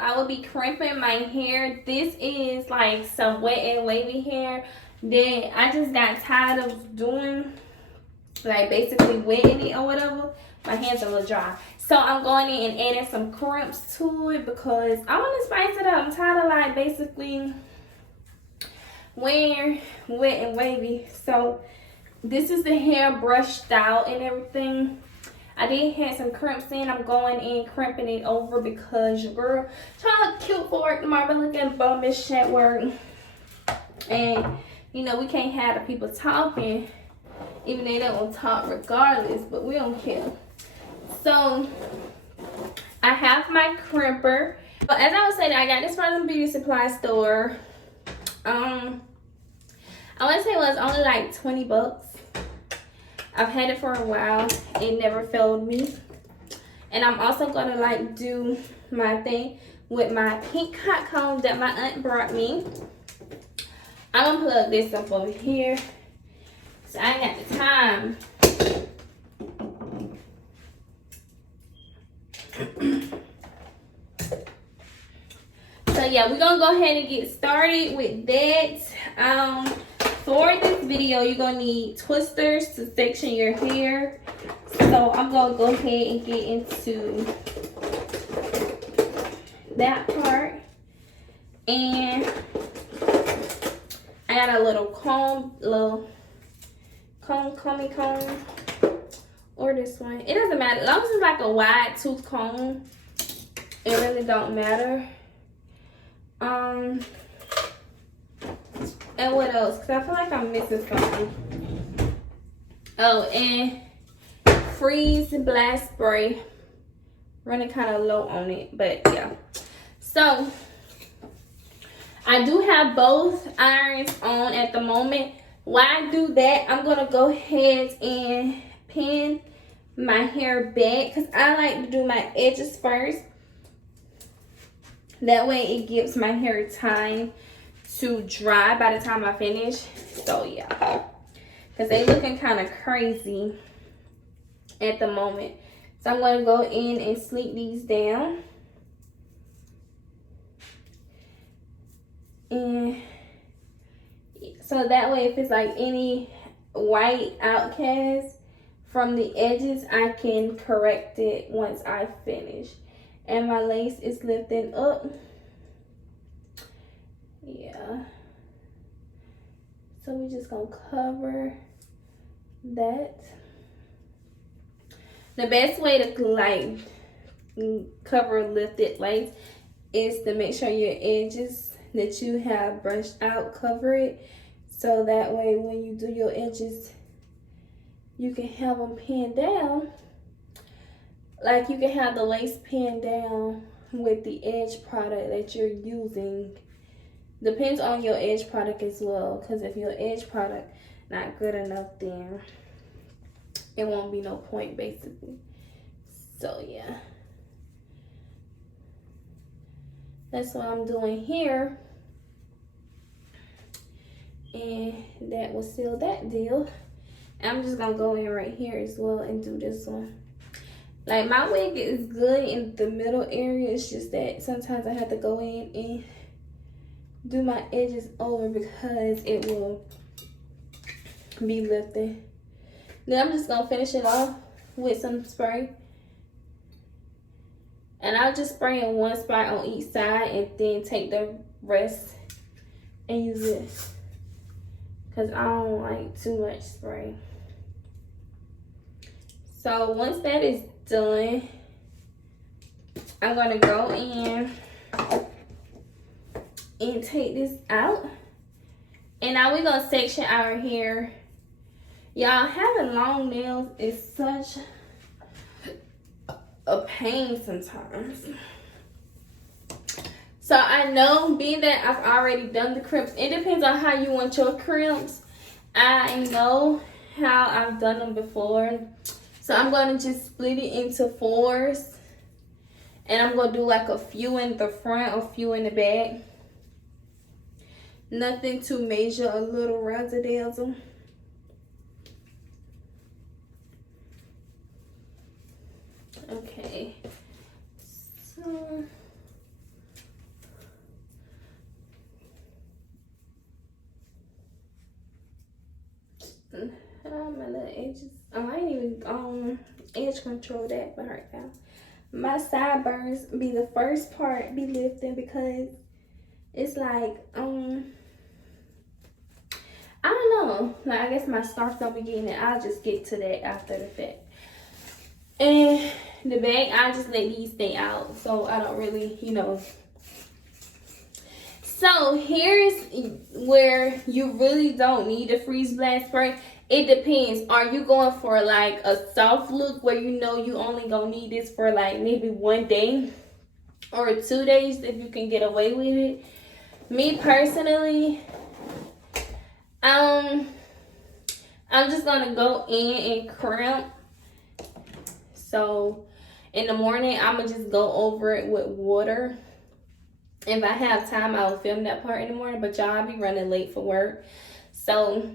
I will be crimping my hair. This is like some wet and wavy hair that I just got tired of doing, like basically wetting it or whatever. My hands are a little dry. So I'm going in and adding some crimps to it because I want to spice it up. I'm tired of like basically wearing wet and wavy. So this is the hair brushed out and everything. I did have some crimps in. I'm going in crimping it over because your girl trying to look cute for work tomorrow, but looking bummish at work. And you know we can't have the people talking, even though they don't talk regardless, but we don't care. So I have my crimper. But as I was saying, I got this from the beauty supply store. I want to say it was only like 20 bucks. I've had it for a while. It never failed me. And I'm also going to like do my thing with my pink hot comb that my aunt brought me. I'm going to plug this up over here. So I ain't got the time. So yeah, we're going to go ahead and get started with that. For this video, you're going to need twisters to section your hair. So I'm going to go ahead and get into that part. And I got a little comb, comb. Or this one. It doesn't matter. As long as it's like a wide tooth comb, it really don't matter. And what else? Because I feel like I'm missing something. Oh, and freeze blast spray. Running kind of low on it, but yeah. So I do have both irons on at the moment. While I do that, I'm going to go ahead and pin my hair back because I like to do my edges first. That way it gives my hair time to dry by the time I finish. So yeah, because they looking kind of crazy at the moment. So I'm going to go in and sleep these down. And so that way if it's like any white outcast from the edges, I can correct it once I finish. And my lace is lifting up. Yeah. So we're just gonna cover that. The best way to like cover lifted lace is to make sure your edges that you have brushed out cover it. So that way when you do your edges, you can have them pinned down. Like you can have the lace pinned down with the edge product that you're using. Depends on your edge product as well, because if your edge product not good enough, then it won't be no point basically. So yeah, that's what I'm doing here, and that will seal that deal. I'm just gonna go in right here as well and do this one. Like my wig is good in the middle area, it's just that sometimes I have to go in and do my edges over because it will be lifted. Then I'm just gonna finish it off with some spray. And I'll just spray in one spot on each side and then take the rest and use it. Because I don't like too much spray. So once that is done, I'm gonna go in and take this out. And now we're gonna section our hair. Y'all, having long nails is such a pain sometimes. So I know, being that I've already done the crimps, it depends on how you want your crimps. I know how I've done them before. So I'm going to just split it into 4s. And I'm going to do like a few in the front, a few in the back. Nothing too major, a little razzle-dazzle. Okay. So My little edges. Oh, I ain't even edge control that part right now. My sideburns be the first part be lifting because it's like I don't know. Like, I guess my scarf don't be getting it. I'll just get to that after the fact. And the bag, I just let these stay out. So I don't really, you know. So here's where you really don't need a freeze blast spray. It depends. Are you going for like a soft look where you know you only gonna need this for like maybe 1 day or 2 days if you can get away with it? Me personally, I'm just gonna go in and crimp. So in the morning, I'm gonna just go over it with water. If I have time, I'll film that part in the morning, but y'all, I'll be running late for work. So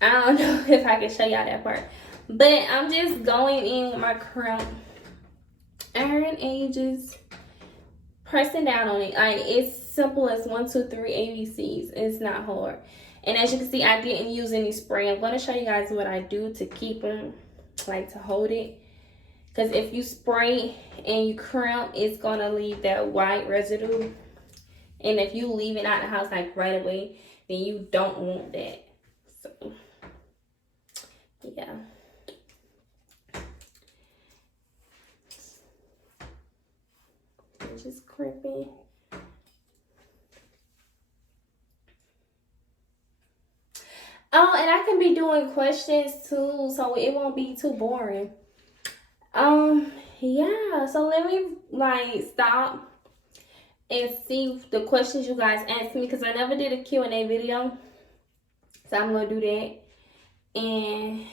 I don't know if I can show y'all that part. But I'm just going in with my crimp iron edges, pressing down on it. Like, it's simple as 1, 2, 3 ABCs. It's not hard. And as you can see, I didn't use any spray. I'm going to show you guys what I do to keep them, like to hold it. Because if you spray and you crimp, it's going to leave that white residue. And if you leave it out the house like right away, then you don't want that. So, yeah. Just crimping. Oh, and I can be doing questions too, so it won't be too boring. Yeah, so let me like stop and see the questions you guys asked me, because I never did a Q&A video. So I'm going to do that. And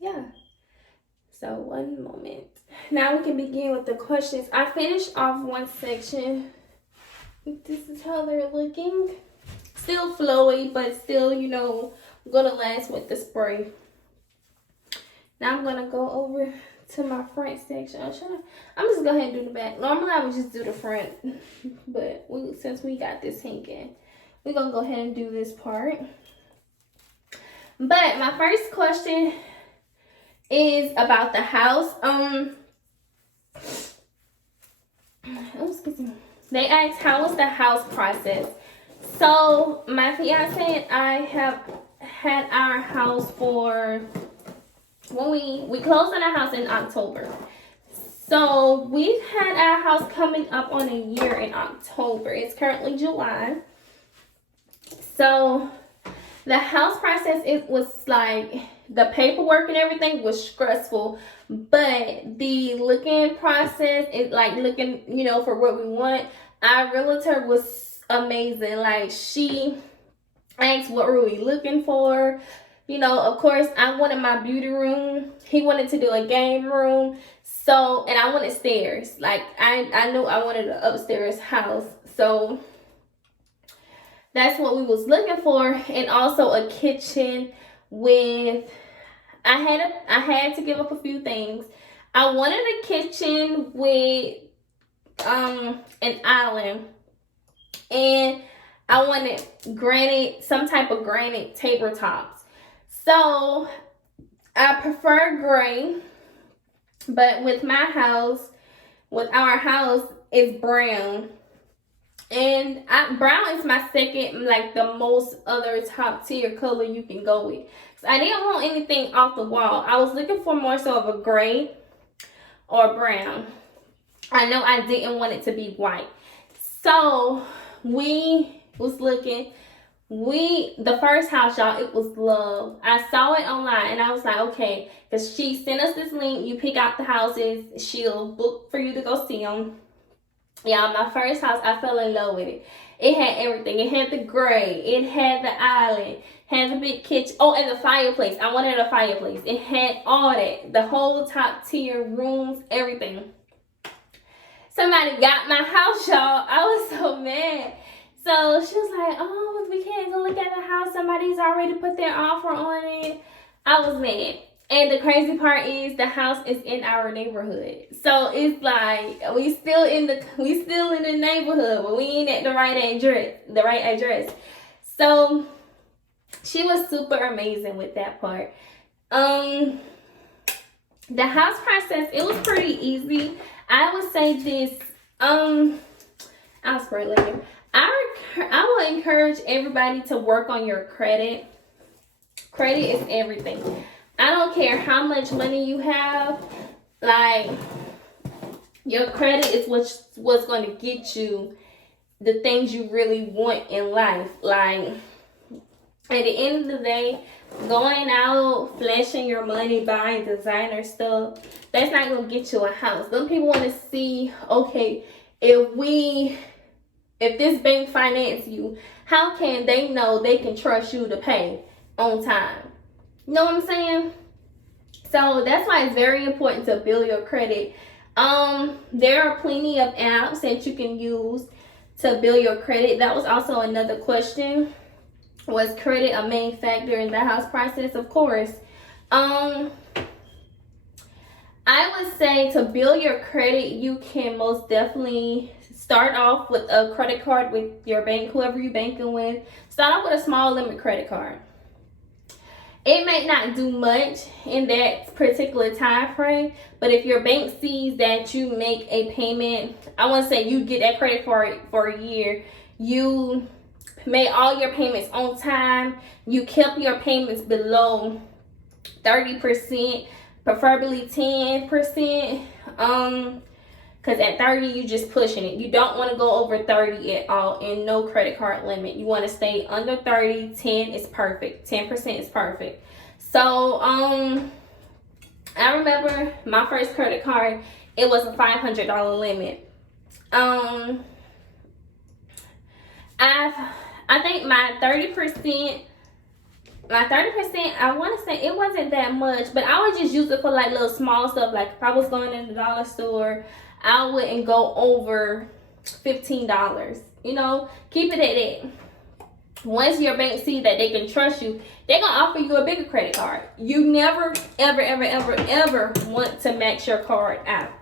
yeah. So 1 moment. Now we can begin with the questions. I finished off one section. This is how they're looking. Still flowy, but still, you know, gonna last with the spray. Now I'm gonna go over to my front section. I'm just go ahead and do the back. Normally I would just do the front, but since we got this hanging, we're gonna go ahead and do this part. But my first question is about the house. They asked, how was the house process? So my fiance and I have had our house for, when we closed on our house in October. So we've had our house coming up on a year in October. It's currently July. So the house process, it was like, the paperwork and everything was stressful, but the looking process is like looking, you know, for what we want. Our realtor was amazing. Like, she asked what were we looking for. You know, of course, I wanted my beauty room. He wanted to do a game room. So, and I wanted stairs. Like, I knew I wanted an upstairs house. So that's what we was looking for. And also a kitchen with, I had to give up a few things. I wanted a kitchen with an island, and I wanted granite, some type of granite tabletops. So I prefer gray, but with our house is brown. And brown is my second, like the most other top tier color you can go with. So I didn't want anything off the wall. I was looking for more so of a gray or brown. I know I didn't want it to be white. So we was looking. The first house, y'all, it was love. I saw it online and I was like, okay, because she sent us this link. You pick out the houses. She'll book for you to go see them. Y'all, my first house, I fell in love with it. It had everything. It had the gray. It had the island. Had the big kitchen. Oh, and the fireplace. I wanted a fireplace. It had all that. The whole top tier rooms, everything. Somebody got my house, y'all. I was so mad. So she was like, oh, we can't go look at the house. Somebody's already put their offer on it. I was mad. And the crazy part is the house is in our neighborhood. So it's like we still in the neighborhood, but we ain't at the right address. So she she was super amazing with that part. The house process, it was pretty easy. I would say this, I'll spread later. I will encourage everybody to work on your credit. Credit is everything. I don't care how much money you have, like, your credit is what's going to get you the things you really want in life. Like, at the end of the day, going out, flashing your money, buying designer stuff, that's not going to get you a house. Some people want to see, okay, if this bank finance you, how can they know they can trust you to pay on time? You know what I'm saying? So that's why it's very important to build your credit. There are plenty of apps that you can use to build your credit. That was also another question. Was credit a main factor in the house process? Of course. I would say to build your credit, you can most definitely start off with a credit card with your bank, whoever you're banking with. Start off with a small limit credit card. It may not do much in that particular time frame, but if your bank sees that you make a payment, I want to say you get that credit for a year, you made all your payments on time, you kept your payments below 30%, preferably 10%, because at 30 you just pushing it. You don't want to go over 30 at all, and no credit card limit. You want to stay under 30. 10 is perfect. 10% is perfect. So I remember my first credit card, it was a $500 limit. I think my 30%, I want to say it wasn't that much, but I would just use it for like little small stuff. Like if I was going in the dollar store, I wouldn't go over $15. You know, keep it at that. Once your bank sees that they can trust you, they're going to offer you a bigger credit card. You never, ever, ever, ever, ever want to max your card out,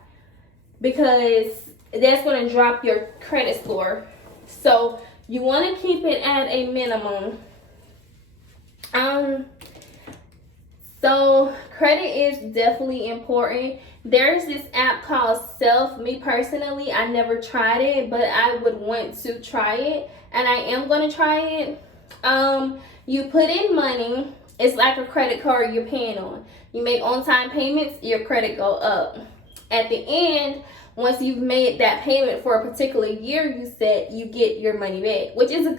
because that's going to drop your credit score. So you want to keep it at a minimum. So credit is definitely important. There's this app called Self. Me personally, I never tried it, but I would want to try it, and I am going to try it. You put in money. It's like a credit card you're paying on. You make on-time payments, your credit go up. At the end, once you've made that payment for a particular year you set, you get your money back, which is I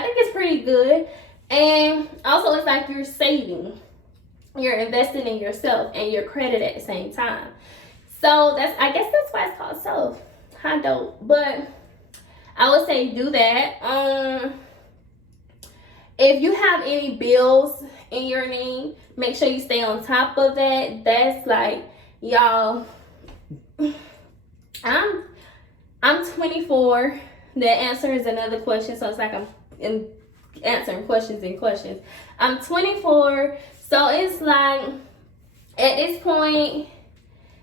think it's pretty good. And also it's like you're saving. You're investing in yourself and your credit at the same time. So I guess that's why it's called Self. How dope. But I would say do that. If you have any bills in your name, make sure you stay on top of that. That's like, y'all, I'm 24. The answer is another question, so it's like I'm answering questions and questions. I'm 24, so it's like at this point,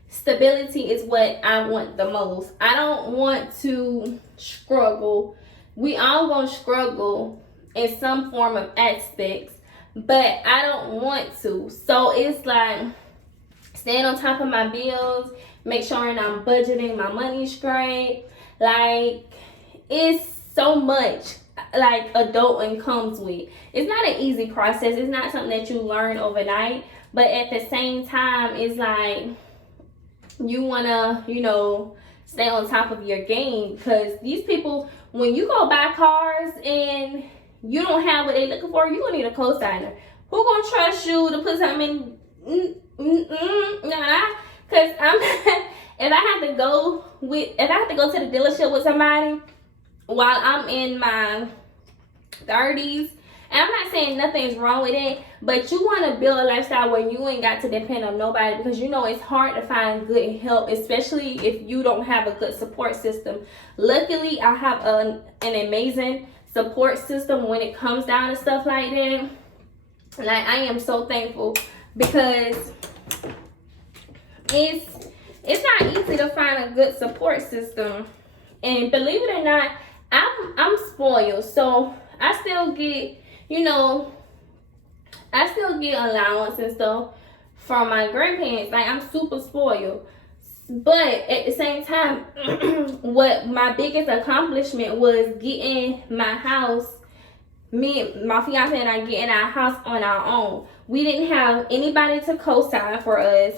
stability is what I want the most. I don't want to struggle. We all gonna struggle in some form of aspects, but I don't want to. So it's like staying on top of my bills, make sure I'm budgeting my money straight. Like, it's so much like adulting comes with. It's not an easy process. It's not something that you learn overnight, but at the same time, it's like you want to, stay on top of your game, because these people, when you go buy cars and you don't have what they looking for, you're gonna need a co-signer. Who gonna trust you to put something in? Because if I have to go to the dealership with somebody while I'm in my 30s, and I'm not saying nothing's wrong with it, but you want to build a lifestyle where you ain't got to depend on nobody, because it's hard to find good help, especially if you don't have a good support system. Luckily, I have an amazing support system when it comes down to stuff like that. Like, I am so thankful, because it's not easy to find a good support system. And believe it or not, I'm spoiled, so I still get I still get allowance and stuff from my grandparents. Like, I'm super spoiled. But at the same time, what my biggest accomplishment was getting my house, me, my fiance and I getting our house on our own. We didn't have anybody to co-sign for us.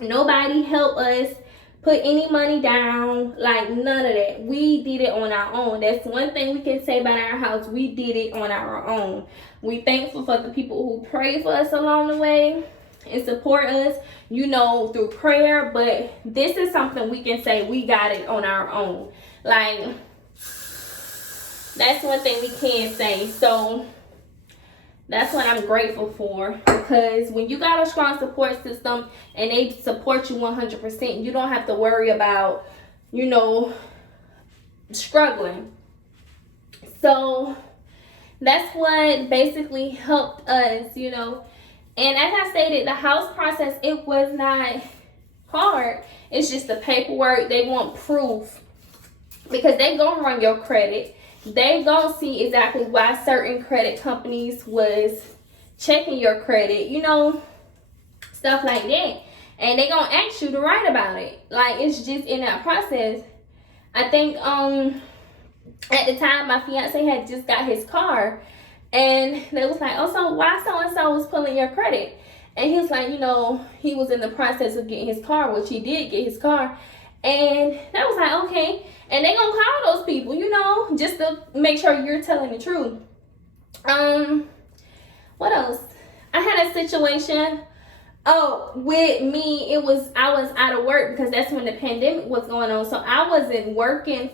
Nobody helped us put any money down, like none of that. We did it on our own. That's one thing we can say about our house. We did it on our own. We thankful for the people who prayed for us along the way and support us, you know, through prayer. But this is something we can say we got it on our own. Like, that's one thing we can say. So that's what I'm grateful for, because when you got a strong support system and they support you 100%, you don't have to worry about, you know, struggling. So that's what basically helped us, you know. And as I stated, the house process, it was not hard. It's just the paperwork. They want proof, because they gonna run your credit. They gonna see exactly why certain credit companies was checking your credit, you know, stuff like that. And they gonna ask you to write about it. Like, it's just in that process. I think at the time my fiance had just got his car, and they was like, oh, so why so-and-so was pulling your credit? And he was like, you know, he was in the process of getting his car, which he did get his car. And that was like, okay. And they gonna call those people, you know, just to make sure you're telling the truth. What else? I had a situation. Oh, with me, I was out of work because that's when the pandemic was going on. So I wasn't working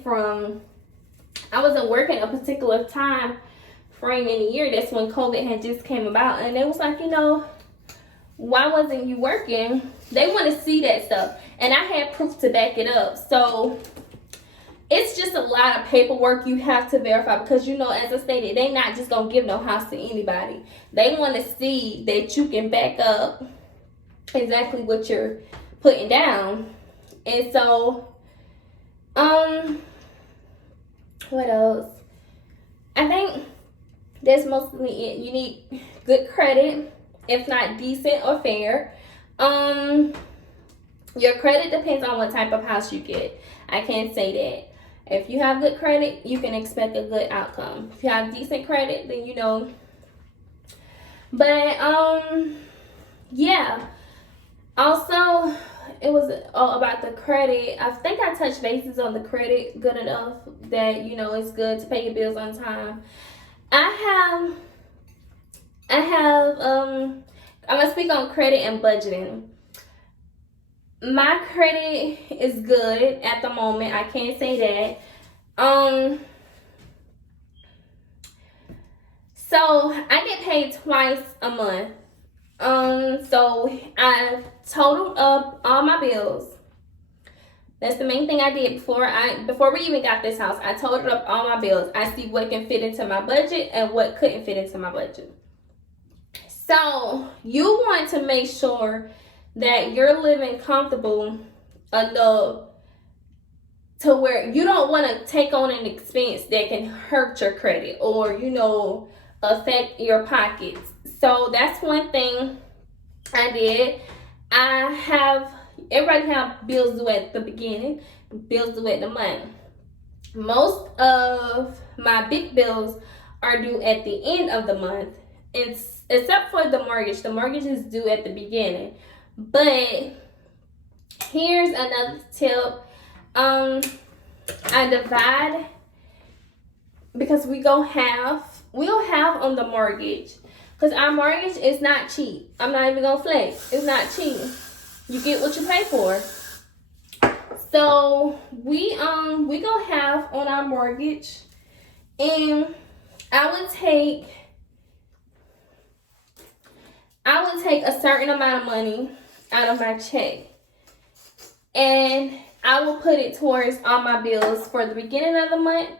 a particular time frame in the year. That's when COVID had just came about. And it was like, you know, why wasn't you working? They want to see that stuff. And I had proof to back it up. So it's just a lot of paperwork you have to verify, because, you know, as I stated, they not just going to give no house to anybody. They want to see that you can back up exactly what you're putting down. And so, what else? I think that's mostly it. You need good credit, if not decent or fair. Your credit depends on what type of house you get. I can't say that. If you have good credit, you can expect a good outcome. If you have decent credit, then, you know. But yeah. Also, it was about the credit. I think I touched bases on the credit good enough that, you know, it's good to pay your bills on time. I'm gonna speak on credit and budgeting. My credit is good at the moment. I can't say that. So I get paid twice a month. So I totaled up all my bills. That's the main thing I did before we even got this house. I totaled up all my bills. I see what can fit into my budget and what couldn't fit into my budget. So you want to make sure that you're living comfortable enough to where you don't want to take on an expense that can hurt your credit or, you know, affect your pockets. So that's one thing I did. Everybody have bills due at the beginning, bills due at the month. Most of my big bills are due at the end of the month, except for the mortgage. The mortgage is due at the beginning. But here's another tip. I divide, because we go half on the mortgage, because our mortgage is not cheap. I'm not even gonna flex. It's not cheap. You get what you pay for. So we go half on our mortgage, and I would take a certain amount of money out of my check, and I will put it towards all my bills for the beginning of the month,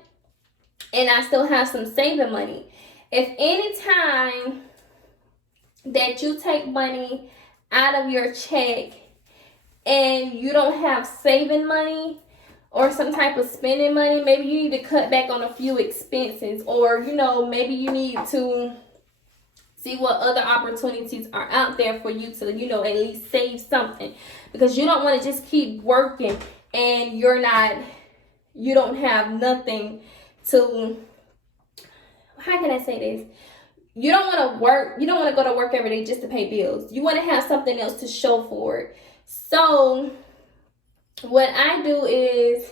and I still have some saving money. If any time that you take money out of your check and you don't have saving money or some type of spending money, maybe you need to cut back on a few expenses, or, you know, maybe you need to See what other opportunities are out there for you to, you know, at least save something. Because you don't want to just keep working and you don't have nothing to, how can I say this? You don't want to work, you don't want to go to work every day just to pay bills. You want to have something else to show for it. So what I do is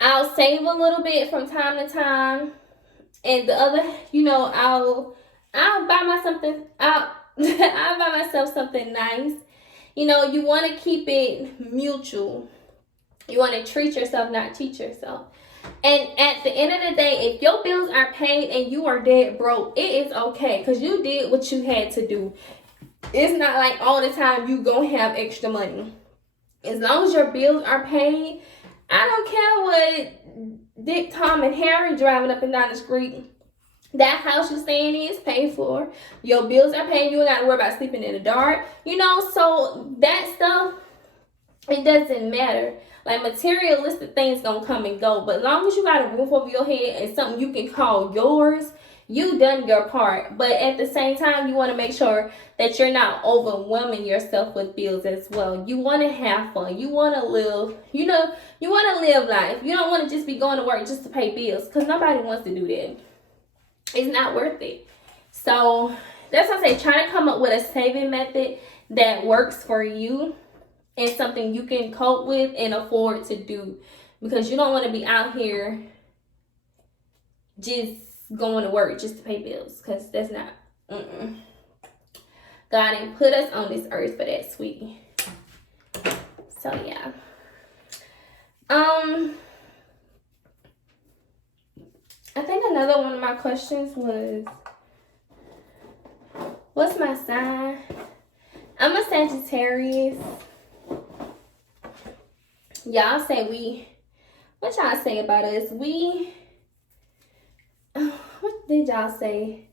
I'll save a little bit from time to time, and the other, you know, I'll buy myself something. I'll buy myself something nice. You know, you want to keep it mutual. You want to treat yourself, not cheat yourself. And at the end of the day, if your bills are paid and you are dead broke, it is okay, because you did what you had to do. It's not like all the time you gonna have extra money. As long as your bills are paid, I don't care what Dick, Tom, and Harry driving up and down the street. That house you're staying in is paid for. Your bills are paid. You ain't got to worry about sleeping in the dark. You know, so that stuff, it doesn't matter. Like, materialistic things gonna come and go. But as long as you got a roof over your head and something you can call yours, you done your part. But at the same time, you want to make sure that you're not overwhelming yourself with bills as well. You want to have fun. You want to live, you know, you want to live life. You don't want to just be going to work just to pay bills, because nobody wants to do that. It's not worth it. So that's what I say. Try to come up with a saving method that works for you and something you can cope with and afford to do, because you don't want to be out here just going to work just to pay bills, because that's not, God didn't put us on this earth for that, sweetie. So yeah. I think another one of my questions was, what's my sign? I'm a Sagittarius. Y'all say what y'all say about us? What did y'all say?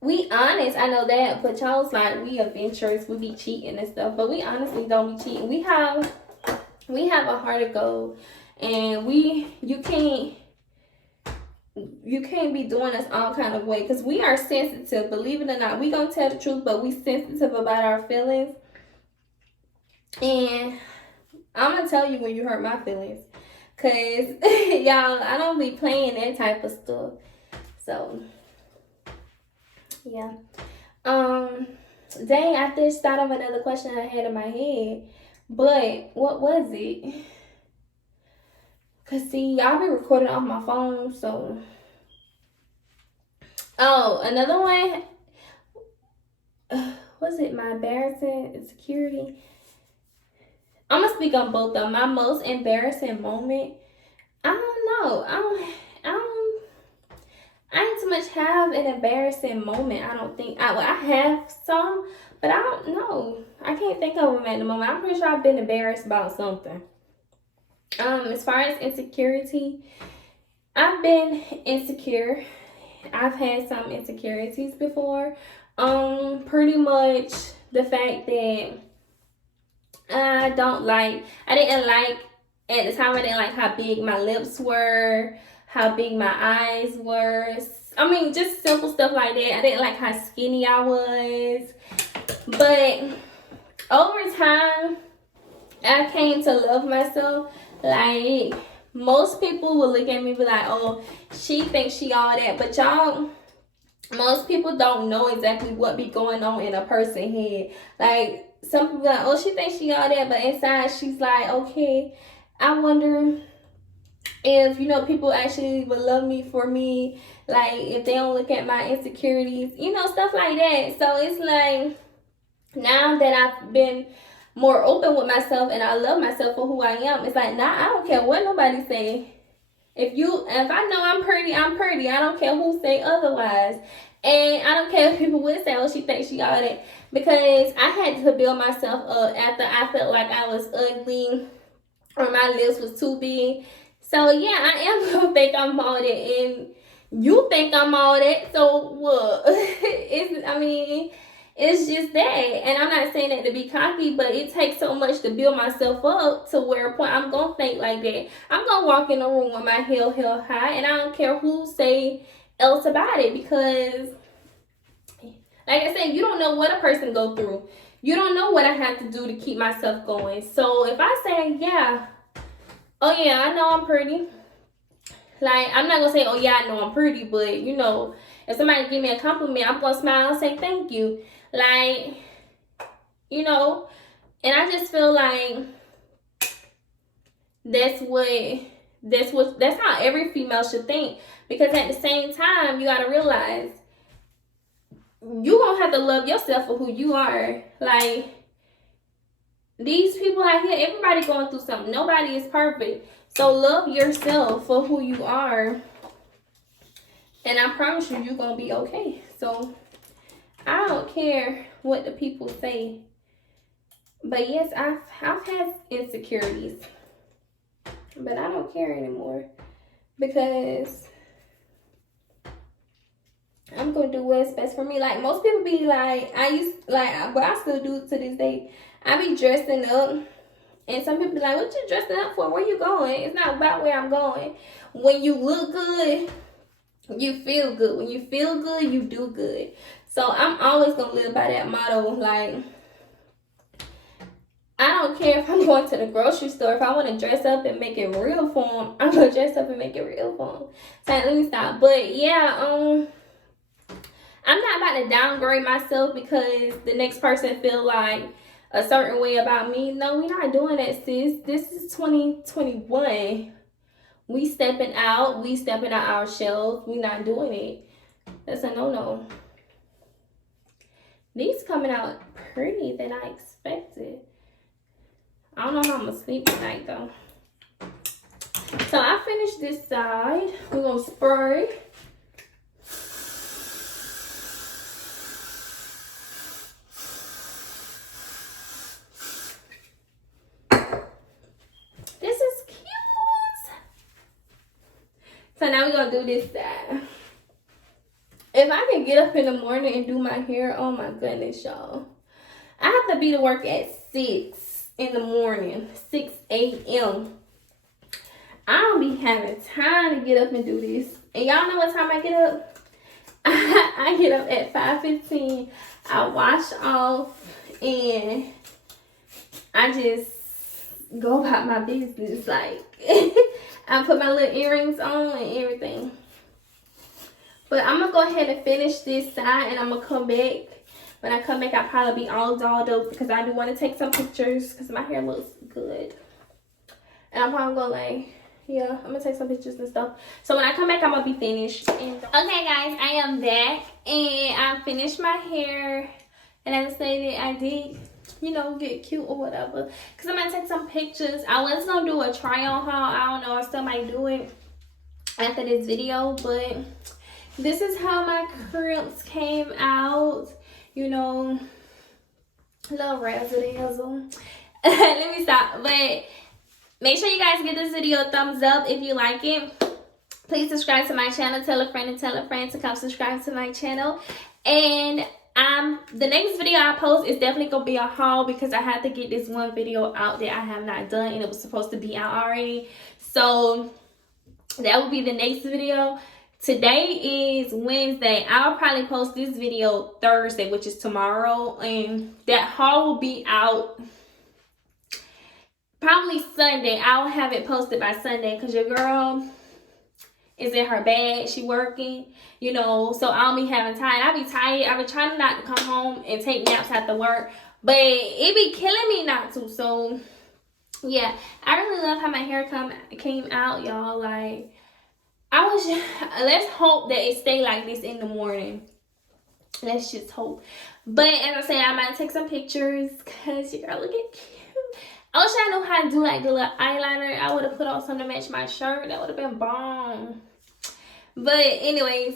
We honest, I know that, but y'all was like, we adventurous, we be cheating and stuff, but we honestly don't be cheating. We have a heart of gold, and you can't be doing us all kind of way, because we are sensitive. Believe it or not, we gonna tell the truth, but we sensitive about our feelings. And I'm gonna tell you when you hurt my feelings, because y'all, I don't be playing that type of stuff. So yeah. Dang, I just thought of another question I had in my head, but what was it? Cause see, y'all be recording off my phone, so. Oh, another one. Was it my embarrassing insecurity? I'm gonna speak on both of them. My most embarrassing moment. I don't know. I ain't too much have an embarrassing moment. I don't think. I have some, but I don't know. I can't think of them at the moment. I'm pretty sure I've been embarrassed about something. As far as insecurity, I've been insecure. I've had some insecurities before. Pretty much the fact that I didn't like, at the time, I didn't like how big my lips were, how big my eyes were. I mean, just simple stuff like that. I didn't like how skinny I was. But over time, I came to love myself. Like, most people will look at me and be like, oh, she thinks she all that. But y'all, most people don't know exactly what be going on in a person's head. Like, some people like, oh, she thinks she all that. But inside, she's like, okay, I wonder if, you know, people actually would love me for me. Like, if they don't look at my insecurities, you know, stuff like that. So it's like, now that I've been more open with myself and I love myself for who I am, it's like, nah, I don't care what nobody say. If I know I'm pretty, I'm pretty. I don't care who say otherwise. And I don't care if people would say, oh, she thinks she all that. Because I had to build myself up after I felt like I was ugly or my lips was too big. So yeah, I am gonna think I'm all that, and you think I'm all that. So what? It's just that. And I'm not saying that to be cocky, but it takes so much to build myself up to where a point I'm going to think like that. I'm going to walk in the room with my head held high, and I don't care who say else about it, because Like I said, you don't know what a person go through. You don't know what I have to do to keep myself going. So if I say, yeah, oh yeah, I know I'm pretty. Like, I'm not going to say, oh yeah, I know I'm pretty. But, you know, if somebody give me a compliment, I'm going to smile and say thank you. Like, you know, and I just feel like that's how every female should think. Because at the same time, you got to realize you gonna have to love yourself for who you are. Like, these people out here, everybody going through something. Nobody is perfect. So love yourself for who you are, and I promise you, you're gonna be okay. So I don't care what the people say, but yes, I've had insecurities, but I don't care anymore because I'm gonna do what's best for me. Like, most people be like, but I still do it to this day. I be dressing up, and some people be like, what you dressing up for? Where you going? It's not about where I'm going. When you look good, you feel good. When you feel good, you do good. So I'm always gonna live by that motto. Like, I don't care if I'm going to the grocery store. If I want to dress up and make it real for them, I'm gonna dress up and make it real for them. So let me stop. But yeah, I'm not about to downgrade myself because the next person feel like a certain way about me. No, we're not doing that, sis. This is 2021. We stepping out our shells. We not doing it. That's a no-no. These coming out pretty than I expected. I don't know how I'm gonna sleep tonight though. So I finished this side. We're gonna spray. So now we're going to do this side. If I can get up in the morning and do my hair, oh my goodness, y'all. I have to be to work at 6 in the morning, 6 a.m. I don't be having time to get up and do this. And y'all know what time I get up? I get up at 5:15. I wash off and I just go about my business. Like, I put my little earrings on and everything. But I'm going to go ahead and finish this side and I'm going to come back. When I come back, I'll probably be all dolled up because I do want to take some pictures because my hair looks good. And I'm probably going to like, yeah, I'm going to take some pictures and stuff. So when I come back, I'm going to be finished. Okay, guys, I am back and I finished my hair. And as I stated, I did, you know, get cute or whatever. Because I'm going to take some pictures. I was going to do a try-on haul. I don't know. I still might do it after this video. But this is how my crimps came out. You know, a little razzle-dazzle. Let me stop. But make sure you guys give this video a thumbs up if you like it. Please subscribe to my channel. Tell a friend and tell a friend to come subscribe to my channel. And the next video I post is definitely gonna be a haul because I had to get this one video out that I have not done and it was supposed to be out already. So that will be the next video. Today is Wednesday. I'll probably post this video Thursday, which is tomorrow, and that haul will be out probably Sunday. I'll have it posted by Sunday because your girl is in her bag. She working, you know, so I'll be having time. I'll be tired. I've been trying not to come home and take naps after work, but it be killing me not to. So yeah, I really love how my hair came out, y'all. Like, let's hope that it stay like this in the morning. Let's just hope. But as I said, I might take some pictures because your girl looking cute. I wish I knew how to do like the little eyeliner. I would have put on something to match my shirt. That would have been bomb. But anyways,